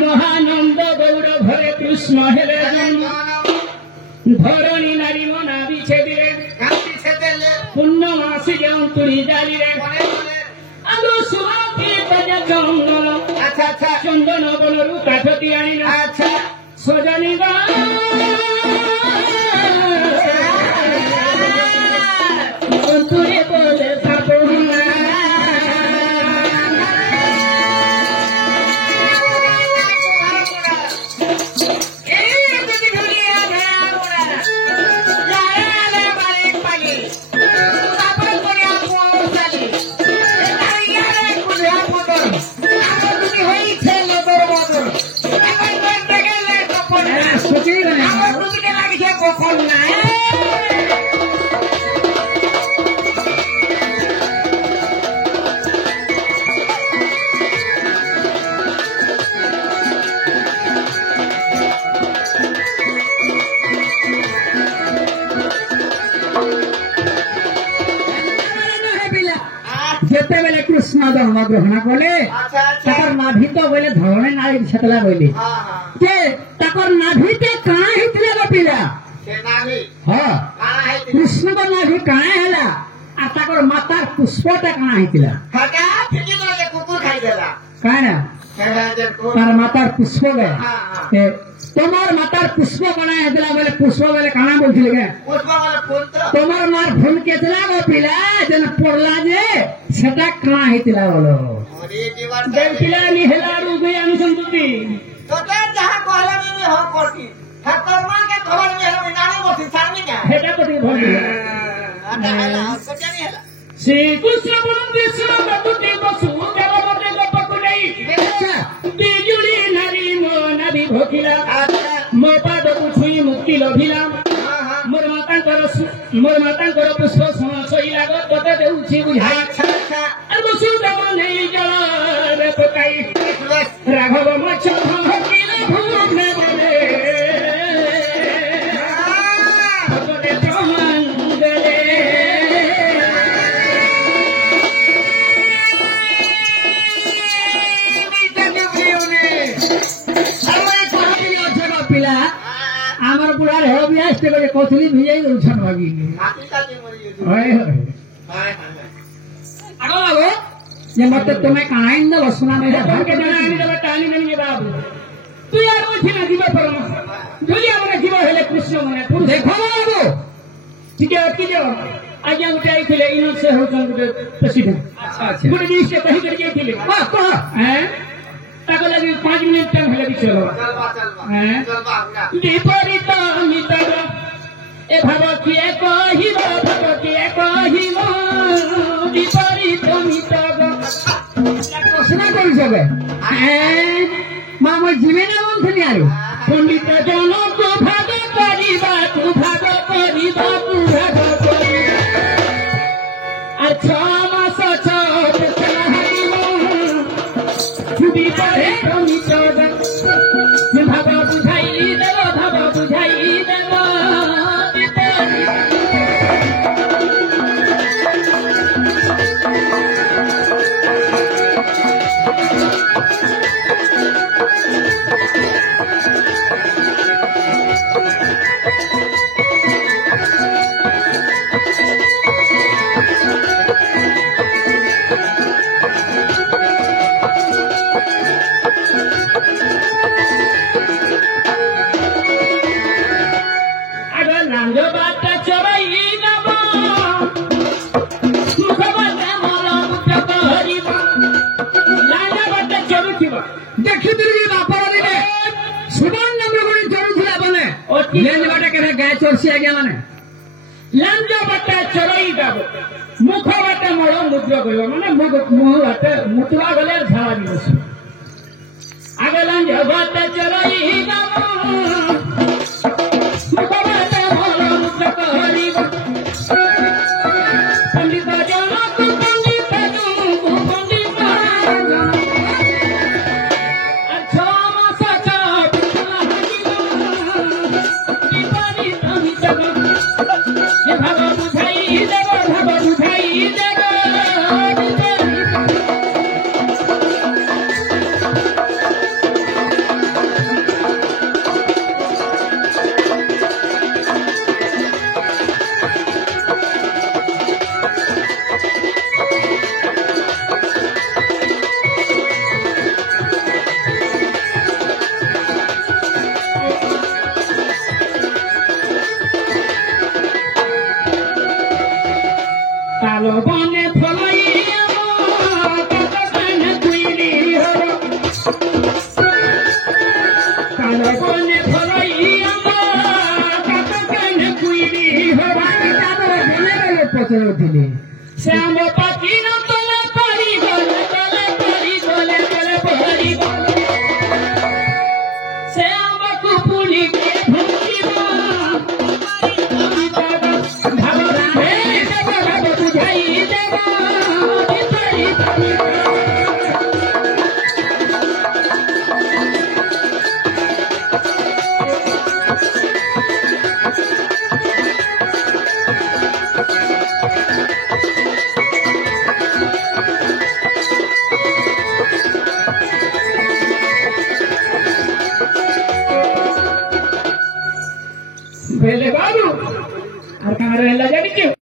মহানন্দ গৌর ঘরে কৃষ্ণ হেলে ধরণী নারী মনা বিছে দিলে পূর্ণমাসি যেমন তুলি জ্বালিলে আলু সুভাতি বাজা চন্দন চন্দন বলরু কাঠতি আনিল সজনী তুলে বলে সাপনা যেতেবেলে কৃষ্ণ জন্মগ্রহণ কলে তার নাভিত বলে ধরণে নারী সেতলা বলে যে তার নাভিতে কাଣା হয়েছিল গো পিলা হ্যাঁ কৃষ্ণଙ୍କ নাভি কাଣା ହେଲା আর তার মাতার পুষ্পটা কাଣା হয়েছিল কাଣା তার মাতার পুষ্প গে তোমার মাতার পুষ্প কাଣା হয়েছিল বলে পুষ্প বলে কাଣା বলছিল গে তোমার মার ভুলকে ଥିଲା গো পিলা যেন পড়লা যে সেটা কাଣା হয়েছিল বলো দেখছিলা নি হেলা রূপে আমি সম্পত্তি তোতে যাহা কহলা আমি হ করতি তোর মা কে খবর নি হেলা নানি বসি সারনি কা হেটা কতি ভরি আটা হেলা কতি হেলা শ্রী কৃষ্ণ বন্দে শ্রীমতী বসু জগমতে গপকু নেই বিজুলি নারী মন বিভোখিলা মো পাদকু ছুই মুক্তি লভিলাম মোর মাতাঙ্কর পুষ্প সইলা গতে দেউছি বুঝাই আর বসু দেব নেই জଳରେ পকাই রাঘব মাছ ভকিল ভূমে বলে ভগলে প্রমঙ্গলে পিলা আমার বুড়ার হবি আসতে করে কতলি ভিজাই দৌছন ভাগি আগো আগো যে মতে তুমি কাহিন দেব শোনা নেই ভাগে জানি দেব টানি নেই বাবু তুই আর ওঠি না দিব পরম যদি আমরা জীব হলে কৃষ্ণ মনে তুই দেখো বাবু ঠিক আছে কি যাও আজ উঠে আইছিলে ইনো সে হউছন গুটে প্রেসিডেন্ট আচ্ছা আচ্ছা গুটে দিশে কহি করে গিয়েছিলে বাহ কহ হ্যাঁ তাকে লাগি 5 মিনিট টাইম হলে কি চলো হ্যাঁ বিপরীত মিতর এ ভাব কিয়ে কহিব ভাব কিয়ে কহিব বিপরীত মিতর প্রশ্ন করিস বে মামা জীবে না বলছিনি আর পণ্ডিত জনক ভাগ করিবা তু ভাগ করিবা তু ভাগ করিবা আর 6 মাস চোট চাহিব বিপরীত মিতর ভাব বুঝাই দেব ভাব বুঝাই দেব लांज बाटे चरई गाब मुख बाटे मल मुद्र गयो माने मुह बाटे मुतवा गले झाड़ा दिवस आगे लांज बाटे चरई गाब मुख बाटे मल मुद्र कहरी पंडित जनक पंडित जनक पंडित अच्छा मासा का पिछला हगी भाव बुझाई देव কালো বনে ফলাইয়া কত কান কুইলি হব কালো বনে ফলাইয়া কত কান কুইলি হব তারপরে বনে গেল পচন দিলে শ্যাম পাখি না তোলা পারি গলে গলে পারি গলে গলে পারি গলে শ্যাম কুপুলিকে ভুকিব Bele baru, arkan ada lagi